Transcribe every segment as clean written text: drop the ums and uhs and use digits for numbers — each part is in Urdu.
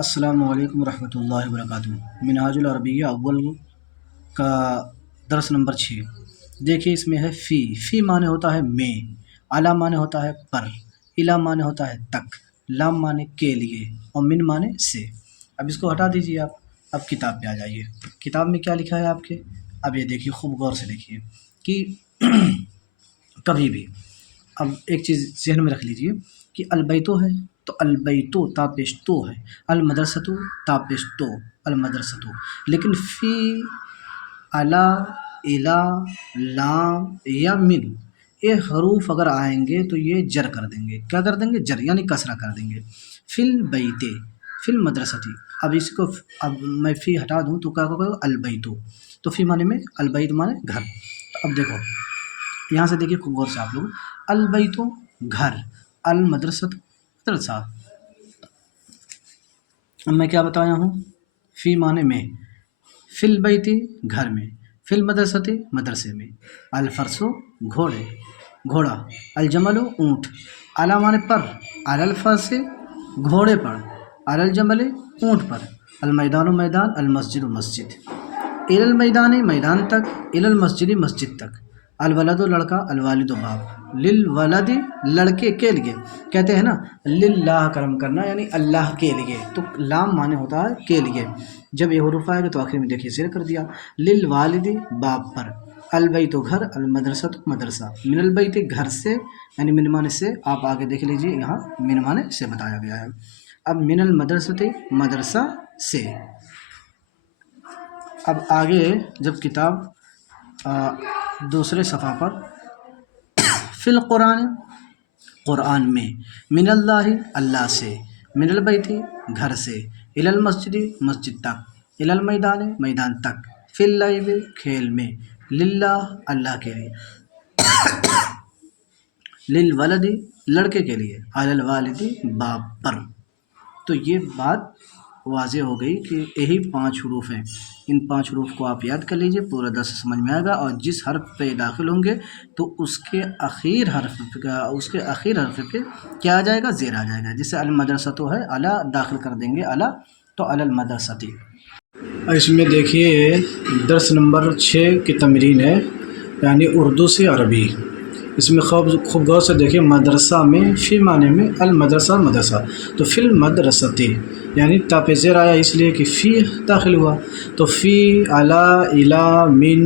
السلام علیکم ورحمۃ اللہ وبرکاتہ۔ منہاج العربیہ اول کا درس نمبر 6۔ دیکھیے اس میں ہے فی معنی ہوتا ہے میں، علی معنی ہوتا ہے پر، الی معنی ہوتا ہے تک، لام معنی کے لیے، اور من معنی سے۔ اب اس کو ہٹا دیجیے آپ، اب کتاب پہ آ جائیے۔ کتاب میں کیا لکھا ہے آپ کے؟ اب یہ دیکھیے، خوب غور سے دیکھیے کہ کبھی بھی اب ایک چیز ذہن میں رکھ لیجیے کہ البیتو ہے تو البیتو تا پیش تو ہے، المدرسۃ تا پیش تو المدرسۃ، لیکن فی، علی، الی، لام یا من، یہ حروف اگر آئیں گے تو یہ جر کر دیں گے۔ کیا کر دیں گے؟ جر، یعنی کسرہ کر دیں گے۔ فی البیت، فی المدرسۃ، اب اس کو اب میں فی ہٹا دوں تو کیا ہوگا؟ البیتو، تو فی معنی میں البیت معنی گھر۔ تو اب دیکھو یہاں سے دیکھیے خوب غور سے آپ لوگ، البیتو گھر، المدرسۃ مدرسہ۔ اب میں کیا بتایا ہوں؟ فی معنی میں، فی البیت گھر میں، فی المدرسۃ مدرسے میں، الفرس گھوڑے گھوڑا، الجمل اونٹ، اعلیٰ معنی پر، علی الفرس گھوڑے پر، علی الجمل اونٹ پر، المیدان میدان، المسجد مسجد، الی المیدان میدان تک، الی المسجد مسجد تک، الولد لڑکا، الوالد باپ، للولد لڑکے کے لیے، کہتے ہیں نا للہ کرم کرنا یعنی اللہ کے لیے، تو لام معنی ہوتا ہے کے لیے۔ جب یہ حروف آئے گا تو آخر میں دیکھیے زیر کر دیا، للوالد باپ پر، البیت گھر، المدرسۃ مدرسہ، من البیت گھر سے، یعنی من معنی سے، آپ آگے دیکھ لیجیے یہاں من معنی سے بتایا گیا ہے۔ اب من المدرسۃ مدرسہ سے، اب آگے جب کتاب دوسرے صفحہ پر، فی القرآن قرآن میں، من اللہ اللہ سے، من البیت گھر سے، الی المسجد مسجد تک، الی المیدان میدان تک، فی اللعب کھیل میں، للہ اللہ کے لیے، للولد لڑکے کے لیے، علی الوالد باپ پر۔ تو یہ بات واضح ہو گئی کہ یہی 5 حروف ہیں۔ ان 5 حروف کو آپ یاد کر لیجئے، پورا درس سمجھ میں آئے گا، اور جس حرف پہ داخل ہوں گے تو اس کے اخیر حرف پہ کیا آ جائے گا؟ زیر آ جائے گا۔ جسے المدرسۃ ہے، اعلیٰ داخل کر دیں گے، اعلیٰ تو علی المدرسۃ۔ اس میں دیکھیے درس نمبر 6 کی تمرین ہے، یعنی اردو سے عربی۔ اس میں خوب غور سے دیکھیں، مدرسہ میں فی معنی میں المدرسہ مدرسہ، تو فی المدرسۃ یعنی تا پہ زیر آیا اس لیے کہ فی داخل ہوا، تو فی، علی، الی، من،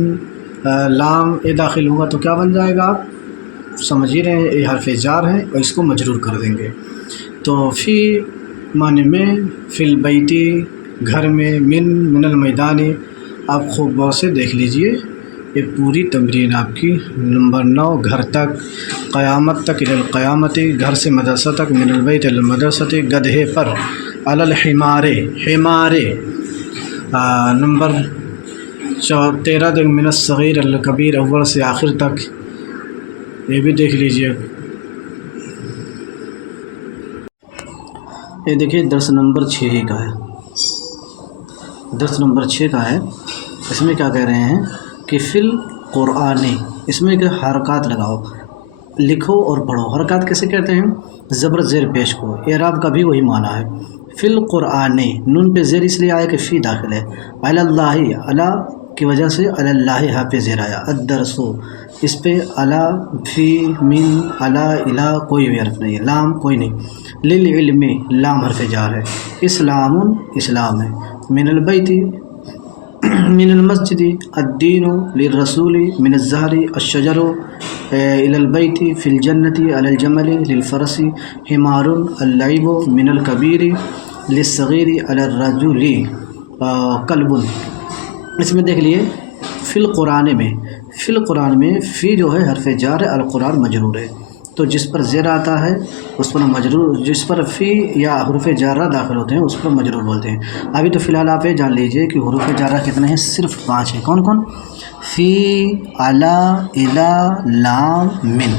لام یہ داخل ہوا تو کیا بن جائے گا؟ آپ سمجھ ہی رہے ہیں، یہ حرف جار ہیں اور اس کو مجرور کر دیں گے۔ تو فی معنی میں، فی البیت گھر میں، من المیدان۔ آپ خوب غور سے دیکھ لیجئے، یہ پوری تمرین آپ کی نمبر 9 گھر تک، قیامت تک، الی القیامت گھر سے مدرسہ تک، من البیت الی المدرسۃ گدھے پر، علی الحمار حمار، نمبر 13 تک، من الصغیر الی الکبیر اول سے آخر تک، یہ بھی دیکھ لیجئے۔ یہ دیکھیے درس نمبر 6 کا ہے، درس نمبر 6 کا ہے۔ اس میں کیا کہہ رہے ہیں کہ فی القرآن، اس میں کہ حرکات لگاؤ، لکھو اور پڑھو۔ حرکات کیسے کہتے ہیں؟ زبر زیر پیش کو، اعراب کا بھی وہی معنی ہے۔ فی القرآن، نون پہ زیر اس لیے آیا کہ فی داخل ہے، علی اللہ، علی کی وجہ سے علی اللہ ہا پہ زیر آیا، الدرس اس پہ، علی، فی، من، علی، الی کوئی بھی حرف نہیں ہے، لام کوئی نہیں، للعلم لام حرف جار ہے، اسلام اسلام ہے، من البیت من المسجد، الدین للرسول، من الزہر الشجر، الی البیت، فی الجنت، علی الجمل، للفرس حمار، اللعب، من الکبیر للصغیر، علی الرجل کلب۔ اس میں دیکھ لیے فی القرآن میں، فی القرآن میں فی جو ہے حرف جار ہے، القرآن مجرور ہے، تو جس پر زیر آتا ہے اس پر مجرور، جس پر فی یا حروف جارہ داخل ہوتے ہیں اس پر مجرور بولتے ہیں۔ ابھی تو فی الحال آپ یہ جان لیجئے کہ حروف جارہ کتنے ہیں؟ صرف 5 ہیں۔ کون کون؟ فی، علی، الی، لام، من۔